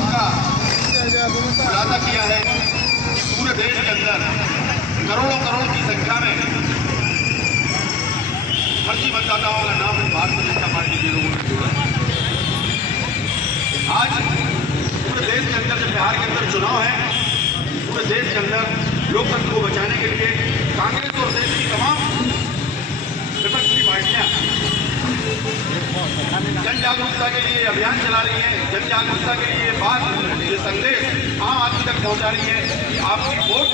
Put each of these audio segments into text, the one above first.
बात का खुलासा किया है कि पूरे देश के अंदर करोड़ों करोड़ की संख्या में फर्जी मतदाताओं का नाम भारतीय जनता पार्टी के लोगों ने जोड़ा है। आज पूरे देश के अंदर जब बिहार के अंदर चुनाव है, पूरे देश के अंदर लोकतंत्र को बचाने के लिए कांग्रेस और देश की तमाम विपक्षी पार्टियां जन जागरूकता के लिए अभियान चला रही हैं, जन जागरूकता के लिए बात ये संदेश आम आदमी तक पहुंचा रही है कि आपकी वोट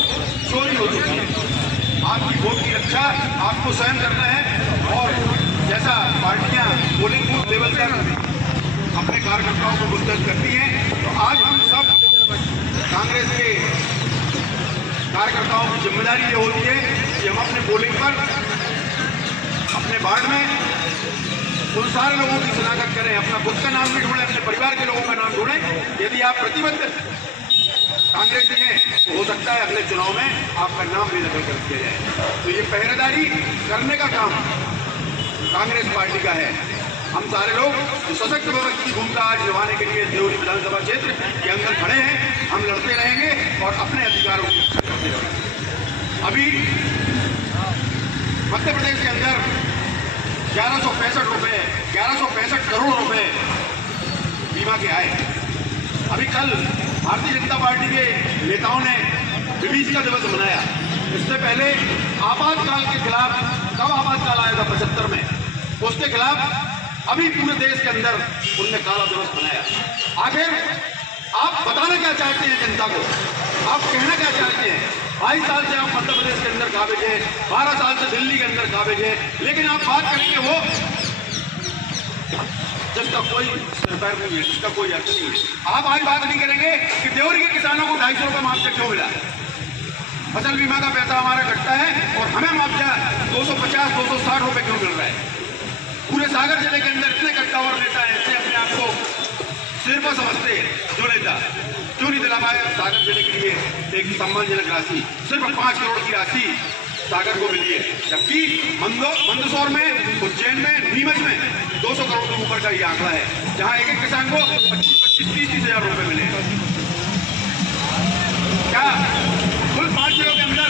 चोरी हो चुकी है, आपकी वोट की रक्षा आपको स्वयं करना है। और जैसा पार्टियां पोलिंग बूथ लेवल तक अपने कार्यकर्ताओं को मुस्तैद करती हैं, तो आज हम सब कांग्रेस के कार्यकर्ताओं की जिम्मेदारी ये होती है कि हम अपने पोलिंग पर अपने वार्ड में उन सारे लोगों की शनाख्त करें, अपना खुद का नाम भी ढूंढें, अपने परिवार के लोगों का नाम ढूंढें। यदि आप प्रतिबद्ध कांग्रेसी हैं तो हो सकता है अगले चुनाव में आपका नाम भी नकल कर दिया जाए। तो ये पहरेदारी करने का काम कांग्रेस पार्टी का है। हम सारे लोग जो सशक्त व्यवस्था की भूमिका आज निभाने के लिए देवरी विधानसभा क्षेत्र के अंदर खड़े हैं, हम लड़ते रहेंगे और अपने अधिकारों की रक्षा करते रहेंगे। अभी मध्य प्रदेश के अंदर 1165 करोड़ रुपए बीमा के आए। अभी कल भारतीय जनता पार्टी के नेताओं ने विभीषिका दिवस मनाया। इससे पहले आपातकाल के खिलाफ, कब आपातकाल आया था 75 में, उसके खिलाफ अभी पूरे देश के अंदर उनने काला दिवस मनाया। आखिर आप बताना क्या चाहते हैं जनता को, आप कहना क्या चाहते हैं? 22 साल से आप मध्य प्रदेश के अंदर काबिज हैं, 12 साल से दिल्ली के अंदर काबिज हैं, लेकिन आप बात करेंगे वो जिसका कोई सरकार नहीं है, जिसका कोई अर्थ नहीं है। आप आज बात नहीं करेंगे कि देवरी के किसानों को 250 रुपये मुआवजा क्यों मिला, फसल बीमा का पैसा हमारा कटता है और हमें मुआवजा 250-260 रुपये क्यों मिल रहा है। पूरे सागर जिले के अंदर इतने कट्टावर नेता है, ऐसे अपने आप को सिर पर समझते हैं, जो नेता क्यों नहीं दिला पाए सागर जिले के लिए एक सम्मानजनक राशि, सिर्फ 5 करोड़ की राशि सागर को मिली है, जबकि मंदसौर में, उज्जैन में, नीमच में 200 करोड़ के ऊपर का ये आंकड़ा है, जहां एक एक किसान को 25-30 हजार रुपए मिले। क्या कुल 5 जिलों के अंदर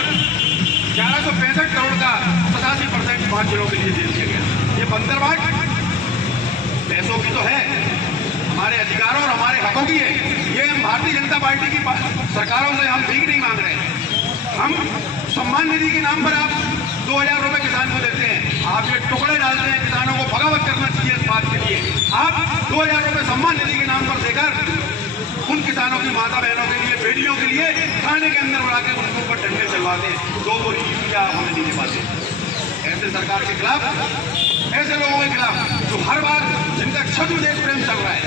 1165 करोड़ का 85% 5 जिलों के लिए दे दिया गया। ये बंदरबाट पैसों की तो है, हमारे अधिकारों और हमारे हकों की है। ये हम भारतीय जनता पार्टी की सरकारों से हम भीख नहीं मांग रहे हैं। हम सम्मान निधि के नाम पर आप 2000 रुपए किसान को देते हैं, आप ये टुकड़े डालते हैं, किसानों को बगावत करना चाहिए इस बात के लिए। आप 2000 रुपए सम्मान निधि के नाम पर देकर उन किसानों की माता बहनों के लिए, बेटियों के लिए खाने के अंदर बढ़ा के उनके ऊपर डंडे चलवाते हैं, 2 बोरी यूरिया आप हमें नहीं दे पाते। ऐसे सरकार के खिलाफ, ऐसे लोगों के खिलाफ जो हर बार जिनका छद्म देश प्रेम चल रहा है,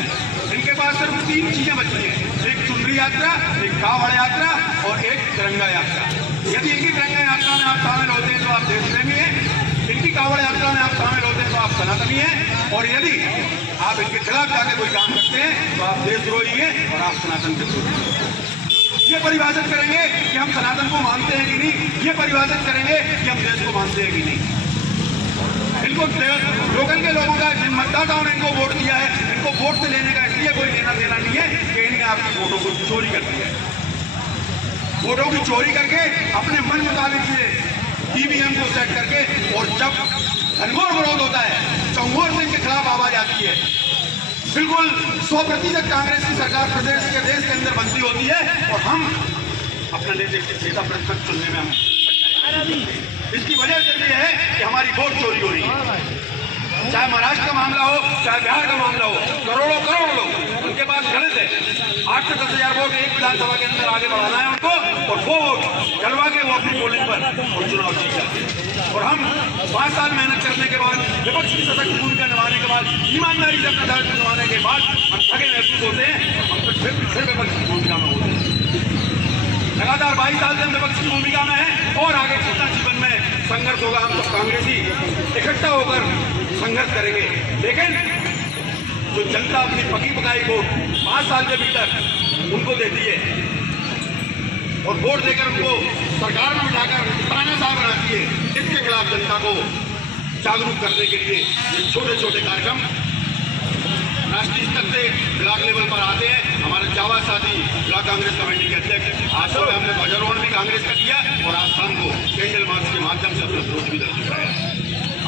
इनके पास सिर्फ 3 चीजें बची हैं, एक चुनरी यात्रा, एक कावड़ यात्रा और एक तिरंगा यात्रा। यदि इनकी तिरंगा यात्रा में आप शामिल होते हैं तो आप देश प्रेमी हैं, इनकी कावड़ यात्रा में आप शामिल होते हैं तो आप सनातनी हैं, और यदि आप इनके खिलाफ जाके कोई काम करते हैं तो आप देशद्रोही हैं और आप सनातन के विरोधी हैं। ये परिभाषित करेंगे कि हम सनातन को मानते हैं कि नहीं, ये परिभाषित करेंगे कि हम देश को मानते हैं कि नहीं। इनको लोकल के लोगों का, जिन मतदाताओं ने इनको वोट दिया है, इनको वोट से लेने का इसलिए कोई लेना देना नहीं है कि इन्हें आपकी वोटों को चोरी कर दिया है। वोटों की चोरी करके अपने मन मुताबिक ये ईवीएम को सेट करके, और जब घनघोर विरोध होता है, चौंगोर सिंह के खिलाफ आवाज आती है, बिल्कुल 100% कांग्रेस की सरकार प्रदेश के देश के अंदर बनती होती है और हम अपना नेता प्रतिपक्ष चुनने में हम इसकी वजह से ये है कि हमारी वोट चोरी हो रही है। चाहे महाराष्ट्र का मामला हो, चाहे बिहार का मामला हो, करोड़ों करोड़ लोग उनके पास गलत है, 8 से 10 हजार वोट एक विधानसभा के अंदर आगे बढ़ाना है उनको, और वो वोट डलवा के वो अपनी पोलिंग पर और चुनाव जीत जाते हैं। और हम 5 साल मेहनत करने के बाद, विपक्ष की सशक्त भूमिका निभाने के बाद, ईमानदारी से अपना दायित्व निभाने के बाद हम थके महसूस होते हैं, हम फिर विपक्ष की भूमिका में होते हैं। लगातार 22 साल से हम विपक्ष की भूमिका में हैं और आगे चलता जीवन में संघर्ष होगा। हम सब कांग्रेसी इकट्ठा होकर संघर्ष करेंगे, लेकिन जो जनता अपनी पकी पकाई वोट 5 साल के भीतर उनको देती है और वोट देकर उनको सरकार में बिठाकर तानाशाह बनाती है, इसके खिलाफ जनता को जागरूक करने के लिए ये छोटे छोटे कार्यक्रम राष्ट्रीय स्तर से ब्लॉक लेवल पर आते हैं। हमारे जावा साथी ब्लॉक कांग्रेस कमेटी के अध्यक्ष, आज सुबह हमने ध्वजारोहण भी कांग्रेस का किया और आज शाम को कैंडल मार्च के माध्यम से अपना विरोध भी दर्ज कराया।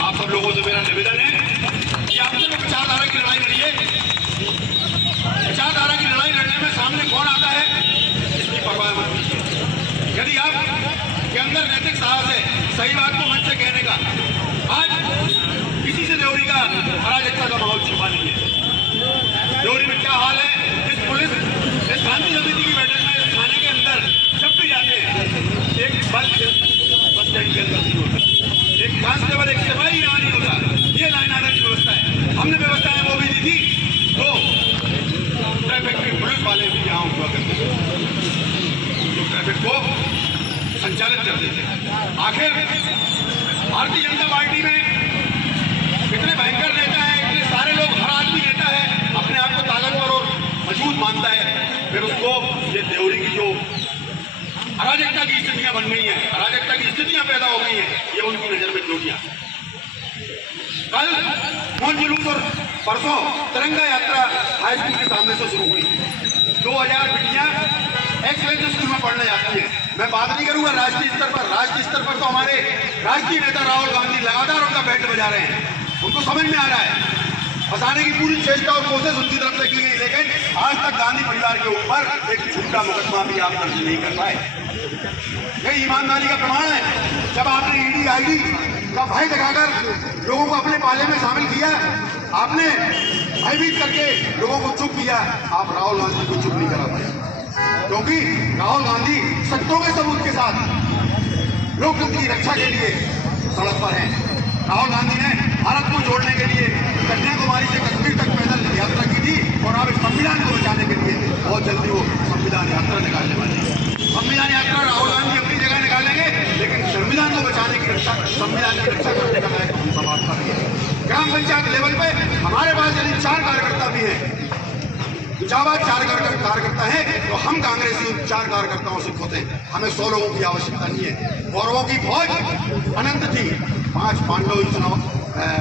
आप सब लोगों से मेरा निवेदन है कि आप लोग विचारधारा की लड़ाई लड़िए। विचारधारा की लड़ाई लड़ने में सामने कौन आता है इसकी परवाह मत कीजिए। यदि आप के अंदर नैतिक साहस है सही बात को मंच से कहने का, आज किसी से देवरी का अराजकता का माहौल छिपा नहीं है। देवरी में क्या हाल है, इस पुलिस इस शांति समिति की बैठक में थाने के अंदर जब भी जाते हैं एक बस स्टैंड के अंदर नहीं होता, एक कांस्टेबल एक सिपाही यहाँ नहीं होता। ये लाइन आर्डर की व्यवस्था है। हमने व्यवस्थाएं वो भी दी थी तो ट्रैफिक के पुलिस वाले भी यहाँ हुआ करते थे जो ट्रैफिक को संचालित करते थे। आखिर भारतीय जनता पार्टी में इतने भयंकर नेता है, इतने सारे लोग, हर आदमी नेता है, अपने आप को ताकतवर और मजबूत मानता है, फिर उसको ये देवरी की जो अराजकता की स्थितियां बन गई हैं, अराजकता की स्थितियां पैदा हो गई हैं, ये उनकी नजर में चोटियां। कल मौन जुलूस और परसों तिरंगा यात्रा हाई स्कूल के सामने से शुरू हुई। 2000 बेटियां एक्सलेंस स्कूल में पढ़ने जाती हैं। मैं बात नहीं करूंगा राष्ट्रीय स्तर पर। राष्ट्रीय स्तर पर तो हमारे राष्ट्रीय नेता राहुल गांधी लगातार उनका बैट बजा रहे हैं, उनको समझ में आ रहा है। फंसाने की पूरी चेष्टा और कोशिश उनकी तरफ से की गई, लेकिन आज तक गांधी परिवार के ऊपर एक झूठा मुकदमा भी आप दर्ज नहीं कर पाए। यही ईमानदारी का प्रमाण है। जब आपने ईडी आईडी का भय दिखाकर लोगों को अपने पाले में शामिल किया, आपने भयभीत करके लोगों को चुप किया, आप राहुल गांधी को चुप नहीं करा पाए, क्योंकि राहुल गांधी सत्यों के सबूत के साथ लोकतंत्र की रक्षा के लिए सड़क पर हैं। राहुल गांधी ने भारत को जोड़ने के लिए कन्याकुमारी से कश्मीर तक पैदल यात्रा की थी और अब इस संविधान को बचाने के लिए बहुत जल्दी वो संविधान यात्रा निकालने वाले हैं। संविधान यात्रा राहुल गांधी अपनी जगह निकालेंगे, लेकिन संविधान को बचाने की रक्षा, संविधान की रक्षा करने का दायित्व हम संभालता भी है। ग्राम पंचायत लेवल पे हमारे पास यदि 4 कार्यकर्ता भी हैं, जाबाज 4 कार्यकर्ता है, तो हम कांग्रेसी 4 कार्यकर्ताओं से खुद हैं। हमें 100 लोगों की आवश्यकता नहीं है। कौरवों की फौज अनंत थी, 5 पांडव चुनाव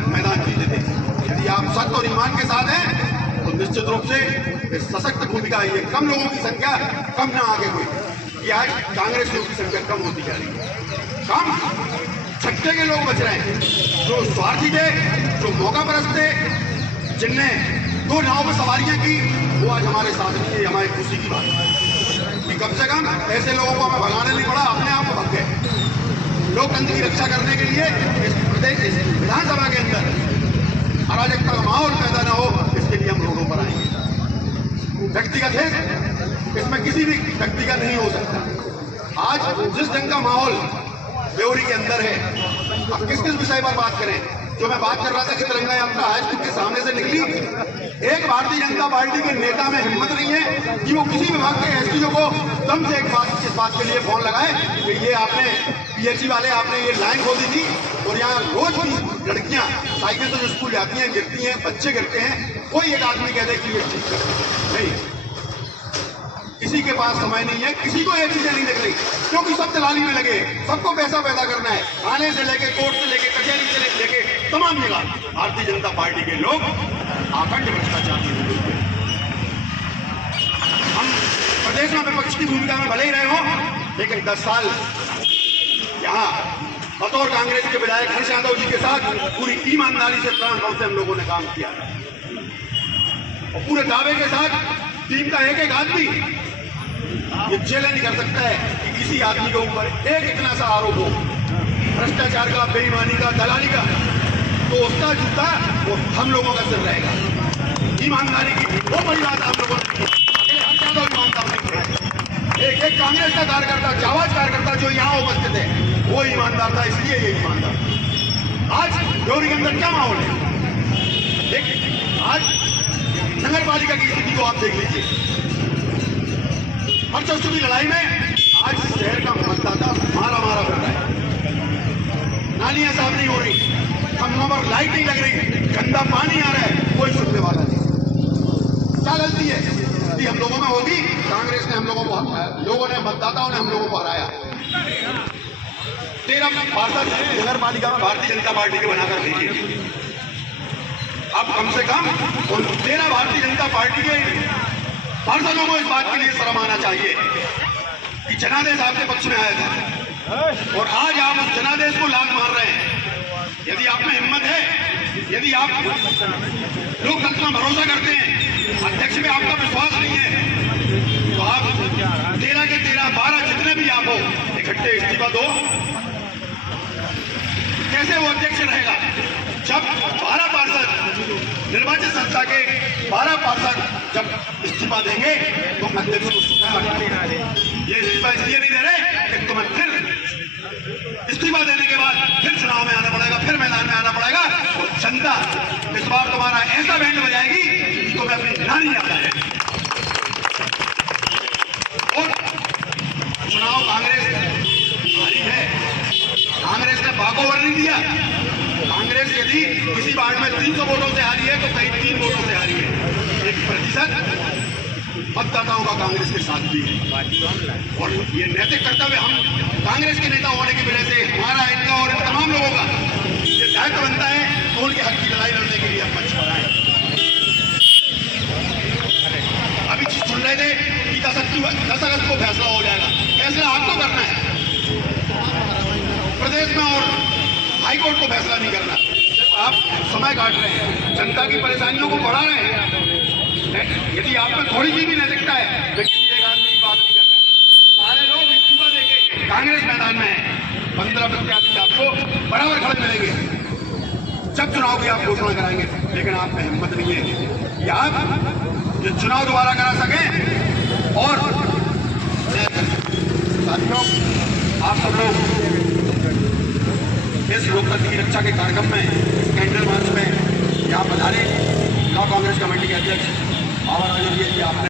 मैदान जीते थे। यदि आप सत्य और ईमान के साथ हैं तो निश्चित रूप से सशक्त भूमिका है। कम लोगों की संख्या कम ना आगे कोई, कि आज कांग्रेस की संख्या कम होती जा रही है। कम छक्के के लोग बच रहे हैं, जो स्वार्थी थे, जो मौका परस्त थे, जिनने 2 नाव में सवारियां की, वो आज हमारे साथ नहीं है। हमारी खुशी की बात है कि कम से कम ऐसे लोगों को हमें भगाने नहीं पड़ा, अपने आप को भग गए। लोकतंत्र की रक्षा करने के लिए इस प्रदेश, इस विधानसभा के अंदर अराजकता का माहौल पैदा न हो, इसके लिए हम रोडों पर आएंगे। व्यक्तिगत है, इसमें किसी भी व्यक्तिगत नहीं हो सकता। आज जिस ढंग का माहौल देवरी के अंदर है, अब किस किस विषय पर बात करें। जो मैं बात कर रहा था कि तिरंगा यात्रा हाई स्कूल के सामने से निकली, एक भारतीय जनता पार्टी के नेता में हिम्मत नहीं है कि वो किसी विभाग के एसडीओ को दम से इस बात के लिए फोन लगाए कि ये आपने पीएचई वाले आपने ये लाइन खोल दी थी और यहाँ रोज की लड़कियां साइकिल से जो स्कूल जाती हैं, गिरती हैं, बच्चे गिरते हैं, कोई एक आदमी कहते कि ये ठीक कर नहीं। किसी के पास समय नहीं है, किसी को ये चीजें नहीं दिख रही, क्योंकि सब दलाली में लगे, सबको पैसा पैदा करना है। थाने से लेके, कोर्ट से लेके, कचहरी से लेके तमाम जगह भारतीय जनता पार्टी के लोग आखंड भ्रष्टाचार की भूमिका। हम प्रदेश में विपक्ष की भूमिका में भले ही रहे हों, लेकिन 10 साल यहाँ बतौर कांग्रेस के विधायक हरीश यादव जी के साथ पूरी ईमानदारी से प्राणपण से हम लोगों ने काम किया और पूरे दावे के साथ टीम का एक आदमी ये चैलेंज नहीं कर सकता है कि किसी आदमी के ऊपर एक इतना सा आरोप हो भ्रष्टाचार का, बेईमानी का, दलाली का, तो उसका जूता वो हम लोगों का सिर रहेगा। ईमानदारी की वो बड़ी बात हम लोगों ने की, ज्यादा ईमानदार नहीं। एक कांग्रेस का कार्यकर्ता, जाबाज कार्यकर्ता जो यहाँ उपस्थित है, वो ईमानदार था, इसलिए ये ईमानदार। आज देवरी के अंदर क्या माहौल है? आज नगर पालिका की स्थिति को आप देख लीजिए। हर चर्चों की लड़ाई में आज शहर का मतदाता मारा फिर रहा है। नालियां साफ नहीं हो रही, खंभों पर लाइट नहीं लग रही, गंदा पानी आ रहा है, कोई सुनने वाला नहीं। क्या गलती है? गलती हम लोगों में होगी। कांग्रेस ने हम लोगों ने मतदाताओं ने हम लोगों को हराया। 13 पार्षद नगर पालिका में भारतीय जनता पार्टी के बनाकर भेजिए। अब कम से कम 13 भारतीय जनता पार्टी के पार्षदों को इस बात के लिए शर्म आना चाहिए कि जनादेश आपके पक्ष में आया था और आज आप उस जनादेश को लात मार रहे हैं। यदि आप में हिम्मत है, यदि आप लोकतंत्र में भरोसा करते हैं, अध्यक्ष में आपका विश्वास नहीं है, तो आप 13 के 13, 12 जितने भी आप हो इकट्ठे इस्तीफा दो। कैसे वो अध्यक्ष रहेगा जब 12 पार्षद निर्वाचित संस्था के 12 पार्षद जब इस्तीफा देंगे तो अध्यक्ष को ये इस्तीफा इसलिए नहीं दे रहे कि तुम्हें फिर इस्तीफा देने के बाद फिर चुनाव में आना पड़ेगा, फिर मैदान में आना पड़ेगा और जनता इस बार तुम्हारा ऐसा बैंड बजाएगी कि तुम्हें अपनी नानी याद आए। और चुनाव कांग्रेस हारी है, कांग्रेस ने बागोवर नहीं दिया। कांग्रेस यदि किसी वार्ड में 300 वोटों से हारी है तो कहीं 3 वोटों से हारी है। 1% मतदाताओं का कांग्रेस के साथ भी है और ये नैतिक कर्तव्य हम कांग्रेस के नेता होने की वजह से हमारा, इनका और इन तमाम लोगों का ये दायित्व बनता है तो उनके हक की लड़ाई लड़ने के लिए हम मंच पर आए। अभी चीज सुन रहे थे कि 10 अगस्त को फैसला हो जाएगा। फैसला आपको करना है प्रदेश में और हाईकोर्ट को फैसला नहीं करना। आप समय काट रहे हैं, जनता की परेशानियों को बढ़ा रहे हैं। यदि आप में थोड़ी सी भी नैतिकता है तो किसी एक आदमी की बात नहीं कर रहा। सारे लोग इस्तीफा देंगे, कांग्रेस मैदान में है। 15 प्रत्याशी आपको बराबर खड़े मिलेंगे जब चुनाव की आप घोषणा कराएंगे, लेकिन आप में हिम्मत नहीं है कि आप ये चुनाव दोबारा करा सकें। और साथियों, आप सब लोग इस लोकतंत्र की रक्षा के कार्यक्रम में, इस कैंडल मार्च में यहाँ पधारे। ब्लॉक कांग्रेस कमेटी के अध्यक्ष बाबा राजन जी आपने